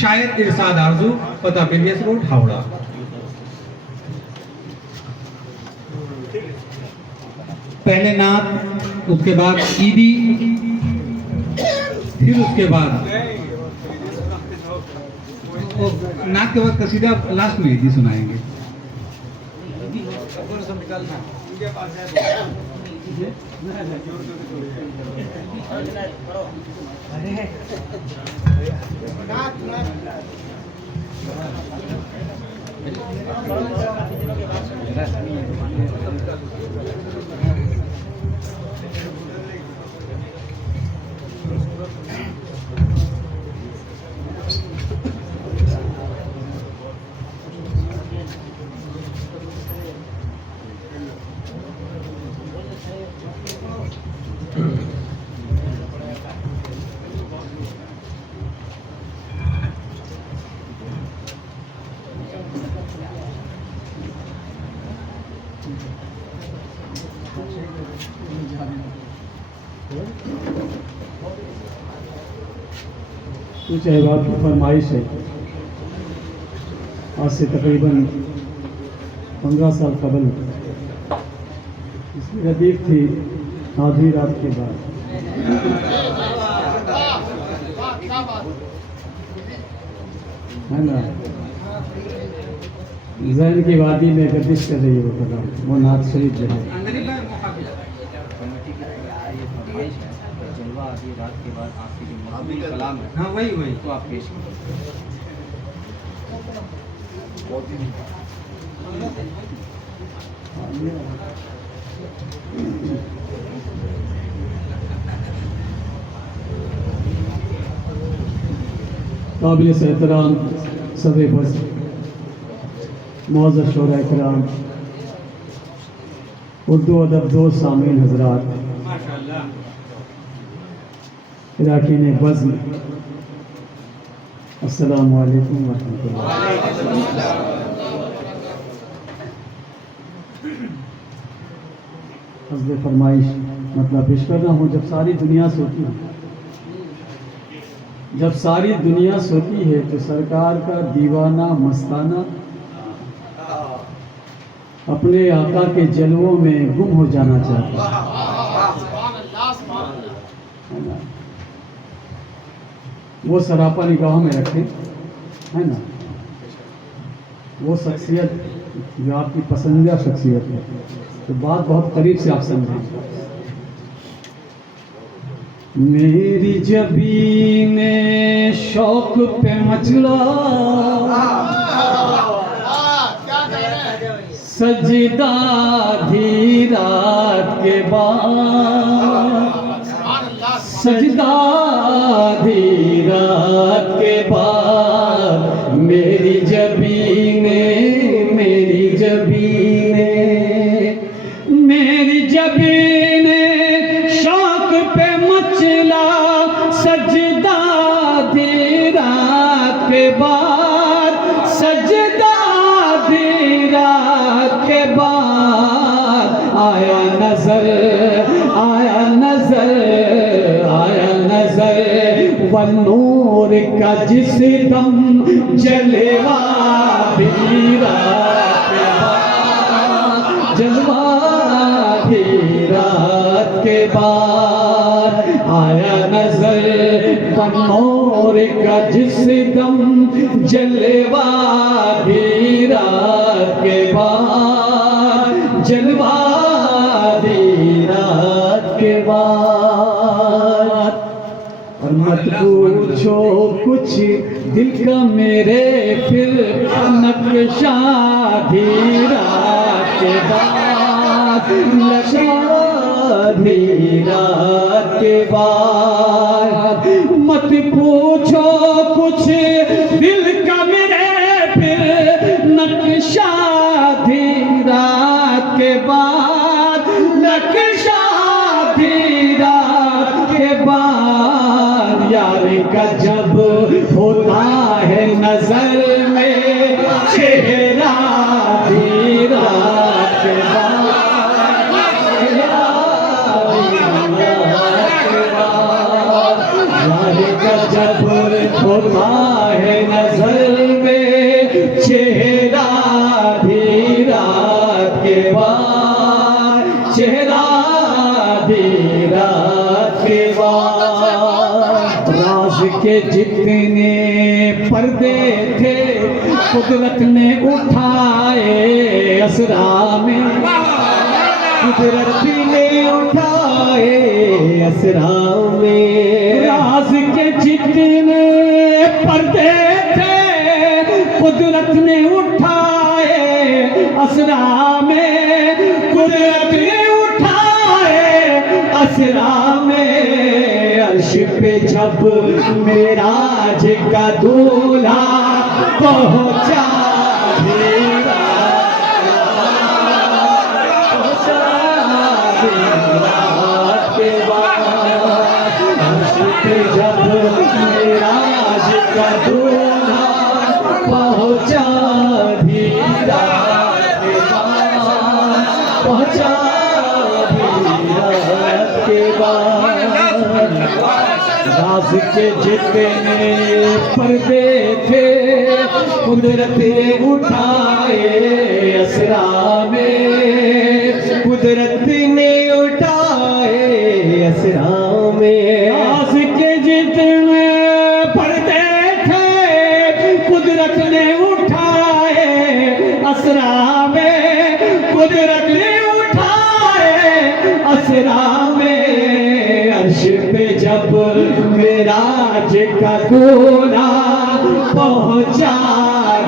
शायर इरशाद आरजू, पता Peleus road, Howrah. पहले नात, उसके बाद ईदी, फिर उसके बाद नात के बाद कसीदा, लास्ट में ईदी सुनाएंगे। कुछ अहबाब की फरमाइश है। आज से तकरीबन 15 साल कबल इसकी रदीफ थी आधी रात के बाद। है ना, जहन की वादी में गर्दिश कर रही है वो कदम, वो नात शरीफ जो है। रात के बाद आपकी जो मौजूद कलाम है, हाँ वही तो आप पेश करें। काबिल से एहतराम सदर बस मौजूद शोरा इकराम, उर्दू अदब दोस्त सामीन हजरात, इराकीन बज़्म, अस्सलामु अलैकुम वरहमतुल्लाह। हज़्ब फरमाइश मतलब पेश कर रहा हूँ। जब सारी दुनिया सोती है, जब सारी दुनिया सोती है तो सरकार का दीवाना मस्ताना अपने आका के जलवों में गुम हो जाना चाहता है ना। वो सरापा निगाहों में रखें, है ना, वो शख्सियत जो आपकी पसंदीदा शख्सियत है, तो बात बहुत करीब से आप समझें। मेरी जबीने शौक पे मचला, सजदा आधी रात के बाद, सजदा आधी रात के बाद, मेरी जबीने, मेरी जबीने, मेरी जबीने शौक पे मचला, सजदा आधी रात के बाद, सजदा आधी रात के बाद, आया नजर, आया नजर, आया नजर, व नूर का जिस दम जलवा भी रात के बाद, जलवा भी रात के बाद, आया नजर व नूर का जिस दम जलवा भी रात के बाद, जलवा भी रात के बाद। और मत पूछो कुछ दिल का मेरे, फिर नक्शा भी रात के बाद, नक्शा भी रात के बाद। मत पूछो कुछ दिल का मेरे, फिर नक्शा भी रात के बाद, नक्शा भी रात के बाद। यार का जब होता है नजर में चेहरा भी रात के बाद, यार का जब होता है नजर में चेहरा भी रात के बाद, चेहरा भी रात के बाद। राज के जितने पर्दे थे कुदरत ने उठाए असरा में, कुदरत ने उठाए असरा में। राज के जितने पर्दे थे कुदरत ने उठाए असरा में, कुदरत ने उठाए असरा में। अर्श पे जब मेराज का दूल्हा पहुंचा जब मेराज का दूल्हा पहुंचा धीरा के बाद, पहुंचा धीरा के बाद। राज के जितने पर्दे थे कुदरत उठाए असरा में, कुदरत ने उठाए असरा में। राज के जितने पर्दे थे कुदरत ने उठाए असरा में, कुदरत ने उठाए असरा में। अर्श पे जब मेराज का दूल्हा पहुंचा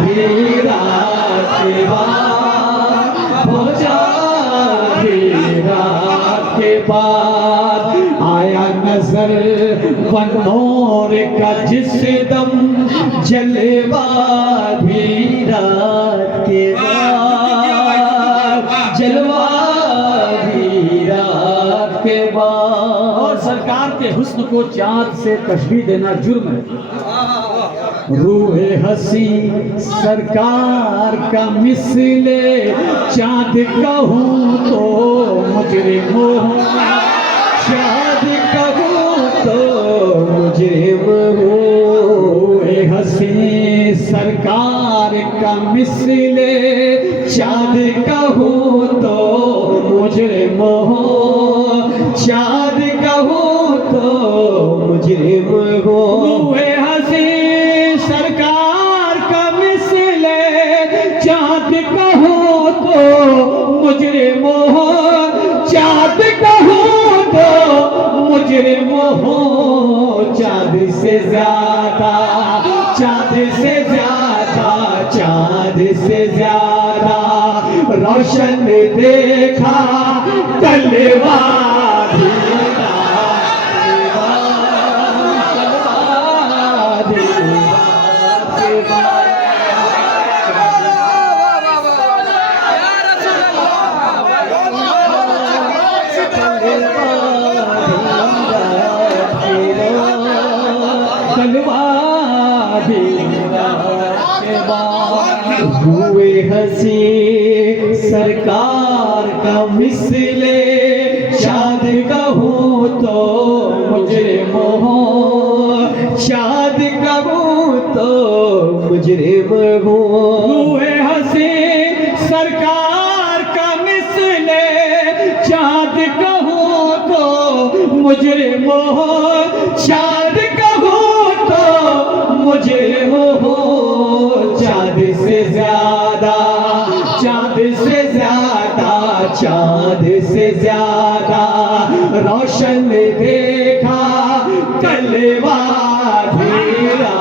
धीरा के बाद, पहुंचा धीरा के बाद। आया नजर बनोर का जिस दम जलवा धीरा के बाद, जलवा धीरा के बाद। और सरकार के हुस्न को चाँद से तशबीह देना जुर्म है। रूहे हसी सरकार का मिसले चाँद कहूँ तो मुजरिम हूँ, चाँद कहूँ तो मुजरिम हूँ। रूहे हसी सरकार का मिसले चाँद कहूँ तो मुजरिम हूँ, चाँद कहूँ तो मुजरिम हूँ। रूहे हसी सरकार का मिसले चाँद कहूँ तो मुजरिम हूँ, चाँद कहूँ तो मुजरिम हूँ। चाँद से ज्यादा, चाँद से ज्यादा, चाँद से ज्यादा रोशन देखा तलवा धीरा हुए हसी सरकार का मिसले शाद कहूँ तो मुजरिम हूँ, शाद कहूँ तो मुजरिम हूँ। हुए हसी सरकार का मिसले शाद कहूँ तो मुजरिम हूँ, शाद कहूँ तो मुजरिम हूँ। चाँद से ज्यादा, चाँद से ज्यादा, चाँद से ज्यादा रोशन देखा कलवा धीरा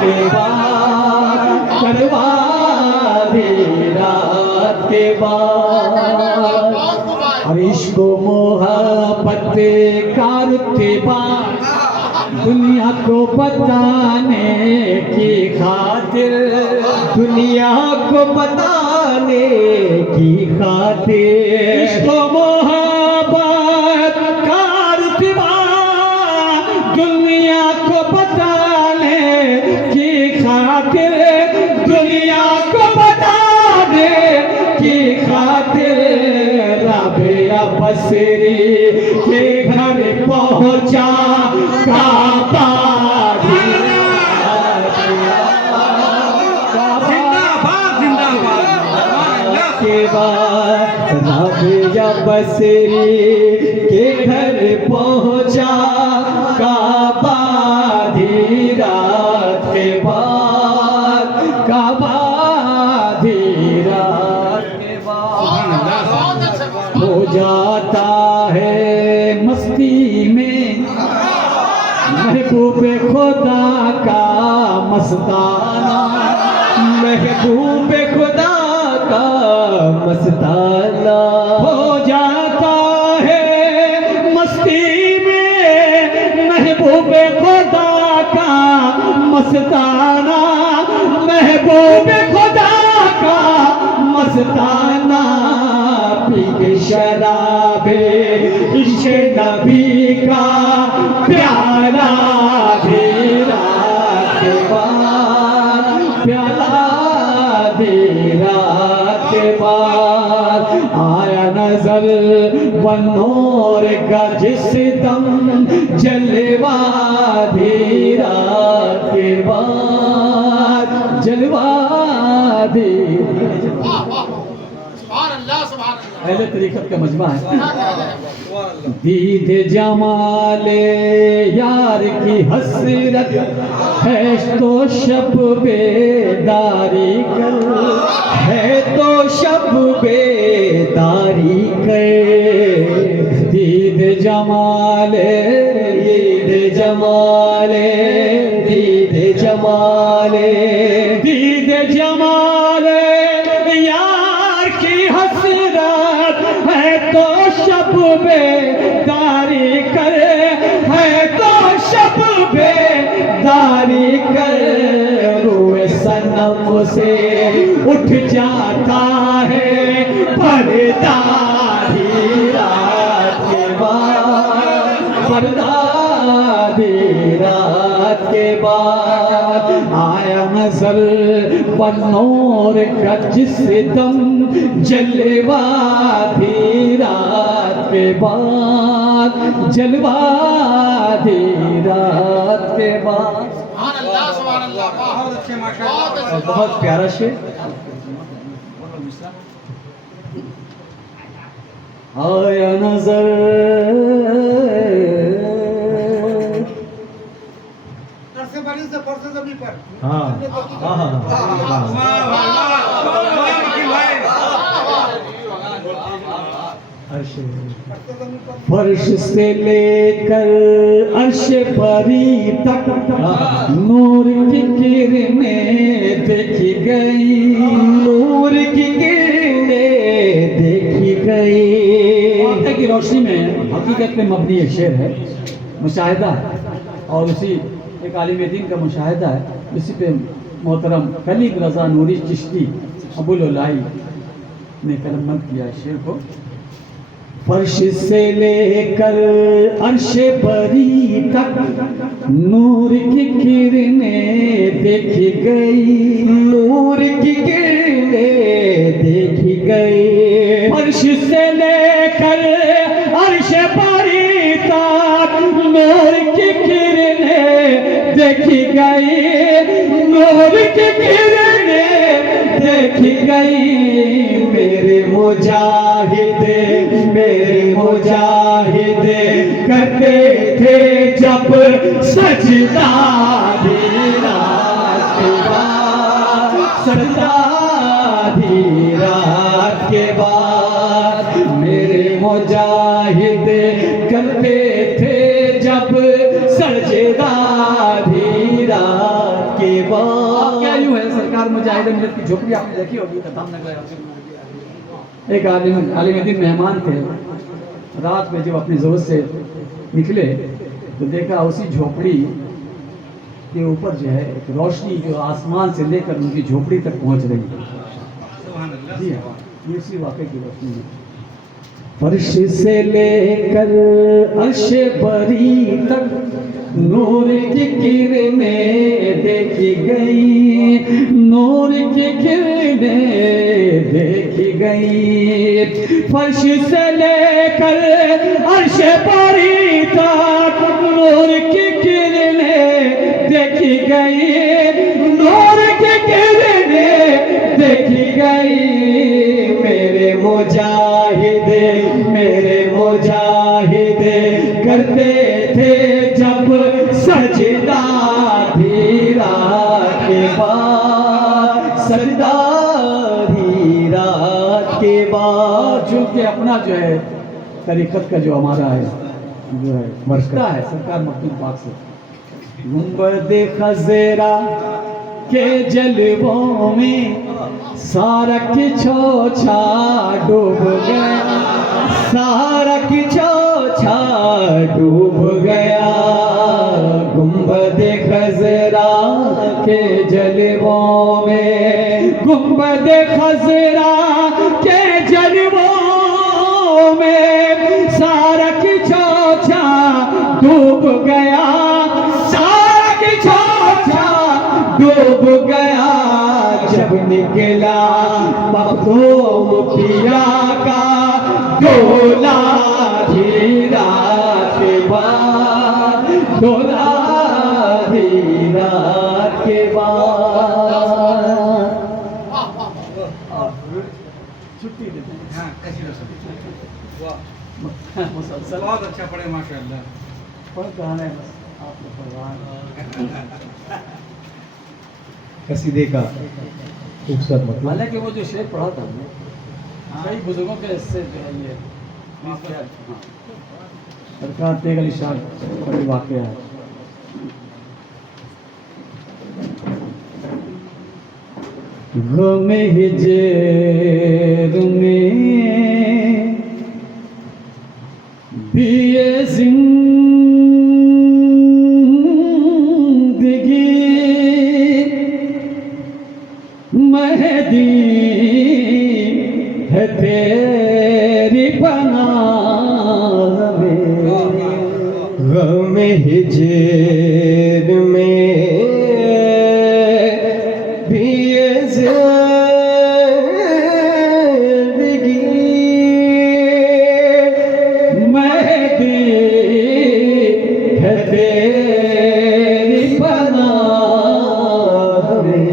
के बाद, कलवा धीरा के बाद। और इश्क मोहब्बत का रुतबा दुनिया को बताने की खातिर, दुनिया को बताने की खातिर। इश्क मोहब्बत का रुतबा दुनिया को बताने की खातिर, दुनिया को बताने की खातिर। राबिया बसरी के घर पहुंचा काबा धीरा अब या बसरी के घर पहुंचा काबा आधी रात के बाद, काबा आधी रात के बाद हो जाता है मस्ती में महबूब खुदा का मस्ताना, महबूब खुदा का मस्ताना हो जाता है मस्ती में महबूब खुदा का मस्ताना, महबूब खुदा का मस्ताना पी के शराबे इश्क़ नबी का प्याला भी रात के बाद, प्याला भी रात के बाद आया नजर बनोर का जिस दम जलवा भी रात के बाद, जलवा भी पहले तरीक़त का मजमा है। दीद जमाले यार की हसरत है तो शब बेदारी कर, है तो शब बेदारी कर। दीद जमाले, दीद जमाले, दीद जमाले, दीद जमाले यार की हसरत है तो शब बेदारी कर, है तो शब बेदारी कर। रोए सनम से उठ जाता है पर्दा आधी रात के बाद, पर्दा आधी रात के बाद आया नजर बनोर का जिस दम जलवा भी रात के बाद, जलवा भी रात के बाद। बहुत अच्छे माशाअल्लाह। बहुत प्यारा शेर। आया नजर हाँ हाँ फर्श से लेकर अर्श परी तक नूर की किरणें देखी गई, नूर की किरणें देखी गई। की रोशनी में हकीकत में मबनी एक शेर है, मुशाहिदा है, और उसी एक आलिम दीन का मुशाहिदा है। इसी पे मोहतरम खलील रज़ा नूरी चिश्ती अबुल उलाई ने कलमबंद किया शेर को। फर्श से लेकर अर्श परी तक नूर की किरणें देखी गई, नूर की किरणें देखी गई। फर्श से लेकर अर्श परी तक नूर की किरणें देखी गई, नूर की किरणें देखी गई। मेरे मुजाहिद, मेरे मुजाहिद करते थे जब सजदा आधी रात के बाद, सजदा आधी रात के बाद। मेरे मुजाहिद करते थे जब सजदा आधी रात के बाद। क्या यूँ है सरकार मुजाहिद मिलत की झोपड़ी आपने देखी होगी, एक आलिम दीन मेहमान थे। रात में जब अपनी ज़रूरत से निकले तो देखा उसी झोपड़ी के ऊपर जो है एक रोशनी जो आसमान से लेकर उनकी झोपड़ी तक पहुंच रही है। जी हाँ, ये इसी वाक़े की रोशनी है। फर्श से लेकर अर्श परी तक नूर की किरणें देखी गई, नूर की किरणें देखी गई। फर्श से लेकर अर्श परी तक नूर की किरणें देखी गई, नूर की किरणें देखी गई। मेरे मुजाहिद मेरे मुजाहिद करते थे जब सजदा धीरा के बाद, सजदा धीरा के बाद। चूंकि अपना जो है तरीक़त का जो हमारा है जो है मरकज़ है सरकार मखदूम पाक से, गुंबद खज़ेरा के जलवों में सारा किछोछा डूब गया, सारा किछोछा डूब गया। गुंबद खज़रा के जलवों में, गुंबद खज़रा के जलवों में सारा किछोछा डूब गया, सारा किछोछा डूब गया। जब निकला मखदूम पिया का डोला धीरा के बाद, डोला धीरा के बाद। छुट्टी देते हैं। हाँ, कसीदा सब। वाह, मुसलसल बहुत अच्छा पढ़े माशाअल्लाह। पढ़ कहाँ है बस आपने पढ़वा। कसीदे का खूबसूरत मतलब। हालांकि वो जो शेर पढ़ा था हमने कई बुजुर्गों के इससे जो है ये सरकार तेग अली शाह का भी वाक़या है। गम हिजर में भी ये मेहदी है तेरी पनाह में, गम हिजर में भी ये ज़िंदगी मेहदी है तेरी पनाह में।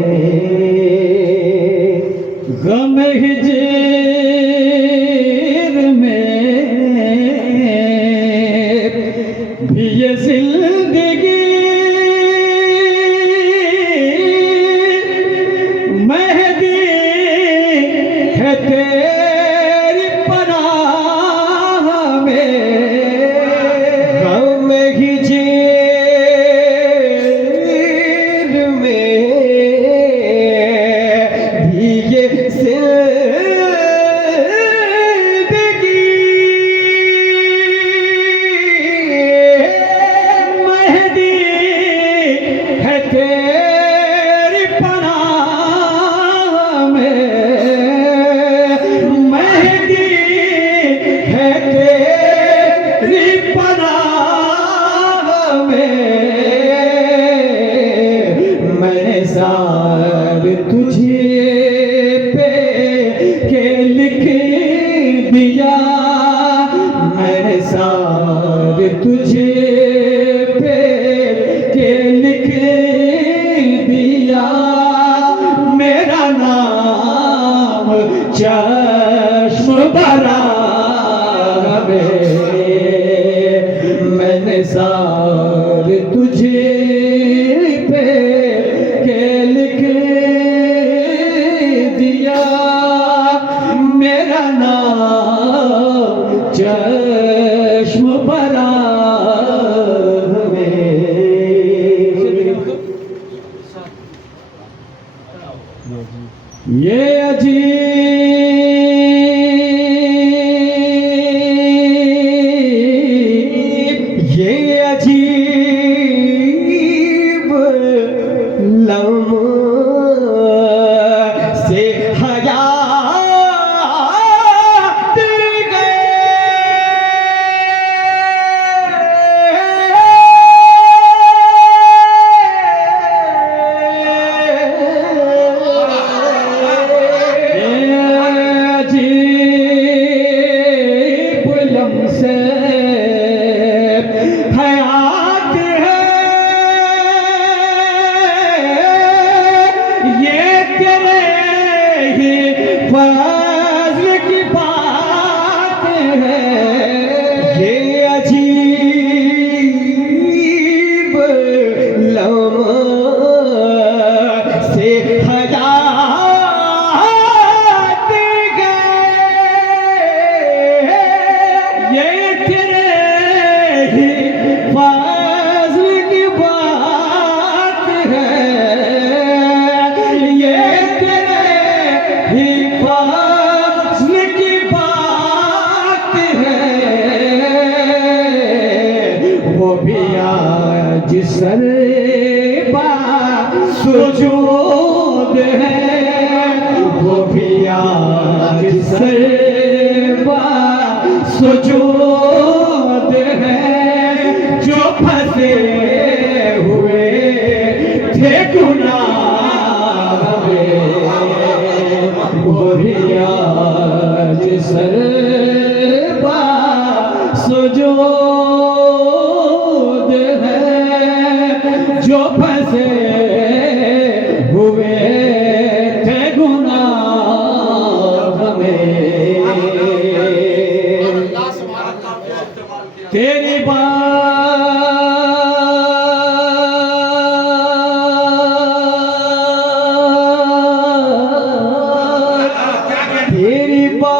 गम हिजर में भी ये जिंदगी मेहदी है तेरी पनाह में। गम हिजर में भी ये ज़िंदगी मेहदी है तेरी पनाह में, मेहदी है तेरी पनाह में। मैंने सार तुझे पे के लिख दिया, मैंने सार तुझे पे के लिख दिया। मेरा नाम चश्म भरा में, मैंने सार तुझे पे के लिख दिया। मेरा नाम चश्म भरा में। ये अजीब लम्हे से हयात सुजूद है वो भी आज सर्वा सुजूद है जो फंसे हुए थे गुनाह में वो भी आज सर्वा सुजूद है जो फंसे हुए थे गुनाह में तेरी तेरी बात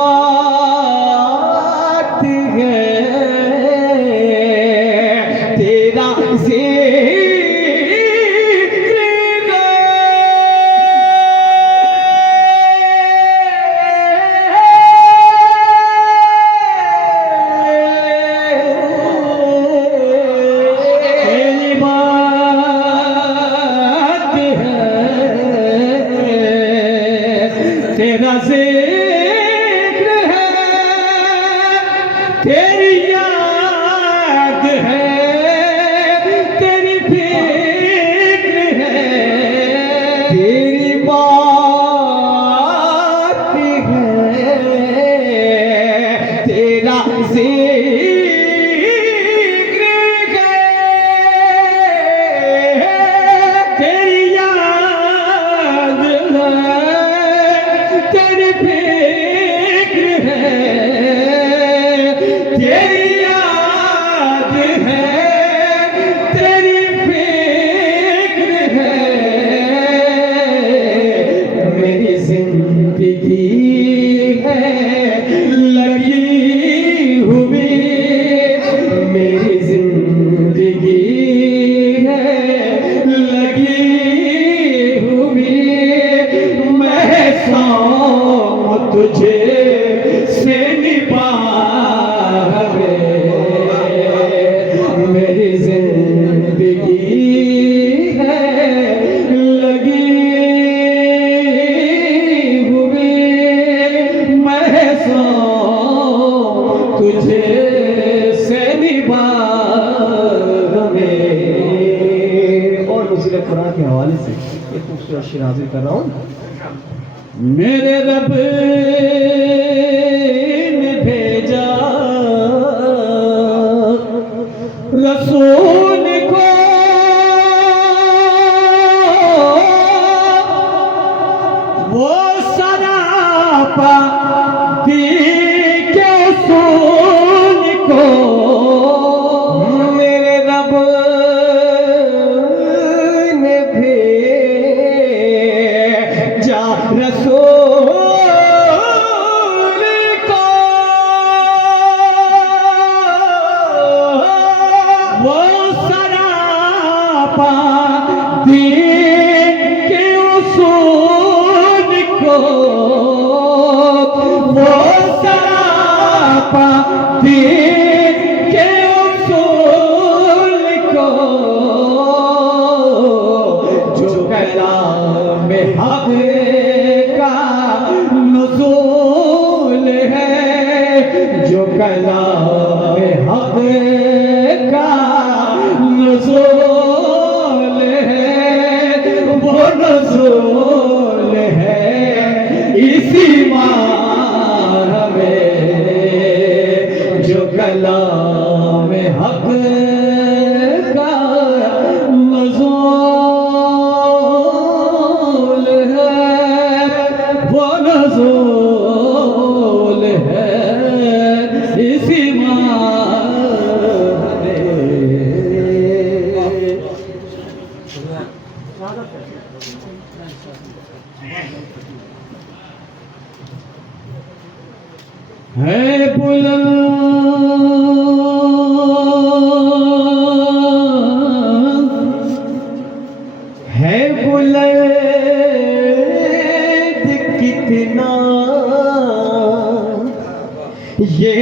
है तेरा तेरा जिक्र है तेरी याद है तेरी फिक्र है तेरी बात है तेरा जिक्र है तेरी याद है तेरी फिक्र है तेरी याद है तेरी फिक्र है मेरी जिंदगी है लगी हुई मेरी जिंदगी है लगी हुई मैं तुझे से निभावे मेरी जिंदगी है लगी हुई मैं तुझे से निभावे और मुझे कुरान के हवाले से एक खूबसूरत शेर हाजिर कर रहा हूँ मेरे रब ने भेजा रसूल को वो सरापा दीन के उसूल को मेरे रब ने भेजा रसूल को वो सरापा दीन के उसूल को वो सरापा दीन के उसूल को जो कलाम हक़ का नुज़ूल है जो कलाम हक़ का नुज़ूल है वो नुज़ूल है इसी माह में जो कलाम हक़ का नुज़ूल है वो नुज़ूल है इसी माह में है बुलंद है बुलंद कितना ये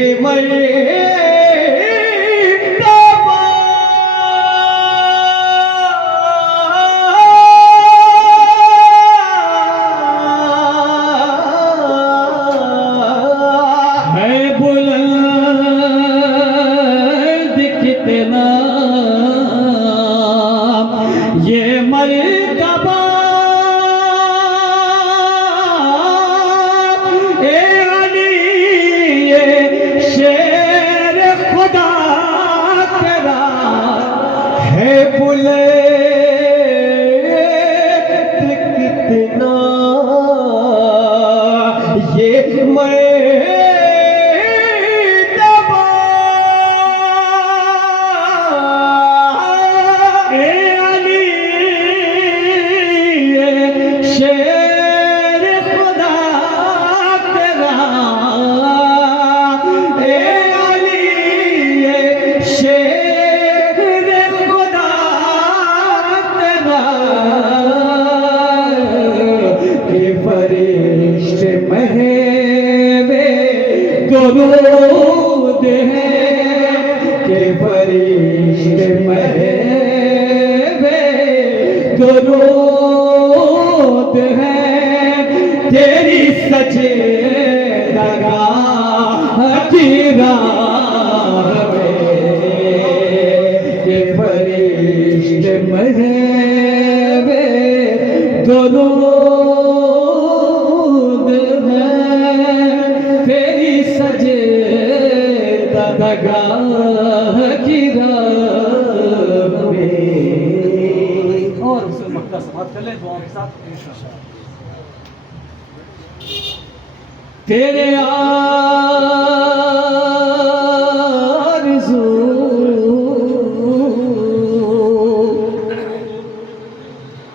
दरूद है के फरिश्ते महवे दरूद है तेरी सजदागाह की राह में के फरिश्ते महवे दरूद है तेरी सजदागाह की राह में। और उसे मक्का समाप्त कर ले दुआओं के साथ। तेरे आरज़ू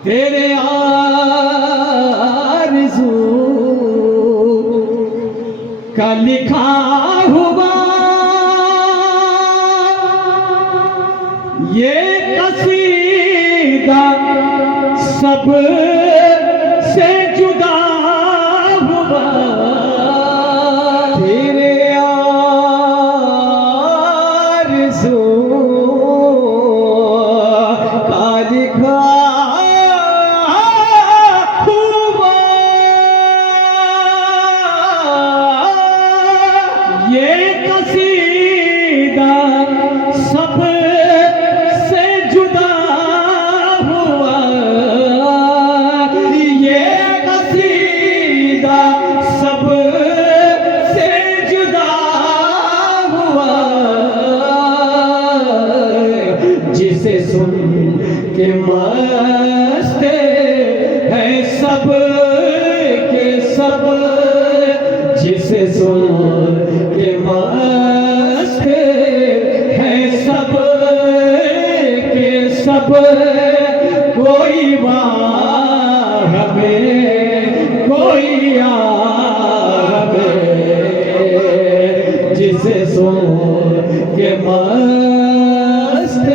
तेरे आरज़ू का लिखा हुआ ये कसीदा सब से जुदा हुआ तेरे आरज़ू का लिखा हुआ ये कसीदा सब से जुदा हुआ ये कसीदा सब से जुदा हुआ जिसे सुन के मस्त है सब के सब जिसे सुन के मस्त है सब के सब कोई वाह में कोई यार में जिसे सुन के मस्त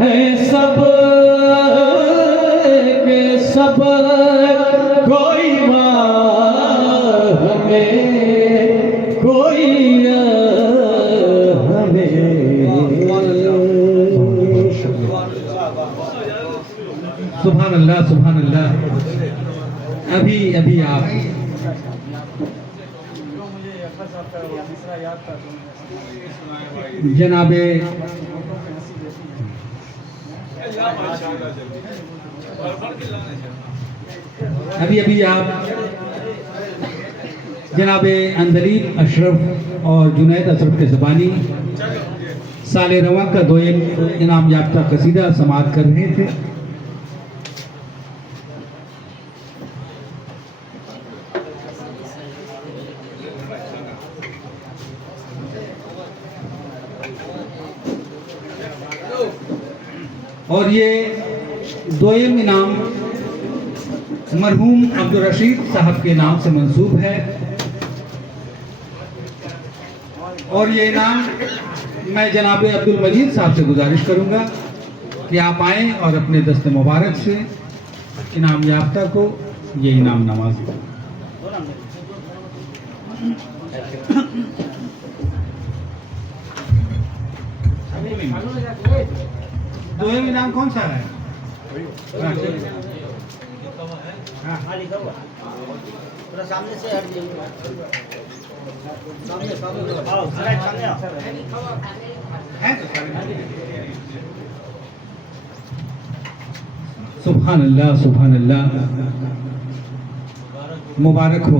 है सब के सब कोई वाह में कोई यार में। सुभान अल्लाह सुभान अल्लाह। अभी अभी आप जनाबे जनाबे अंदलीब अशरफ और जुनैद अशरफ के ज़बानी साल रवा का दोयम इनाम याफ्ता कसीदा समाअत कर रहे थे। और ये दोयम इनाम मरहूम अब्दुल रशीद साहब के नाम से मंसूब है। और ये इनाम मैं जनाब अब्दुल मजीद साहब से गुजारिश करूंगा कि आप आएँ और अपने दस्ते मुबारक से इनाम याफ्ता को ये इनाम नवाजें। दोयम इनाम कौन सा है? थोड़ा सामने से हट जाइए। सामने सामने आओ, सामने आओ। है तो सुभान अल्लाह सुभान अल्लाह। मुबारक हो।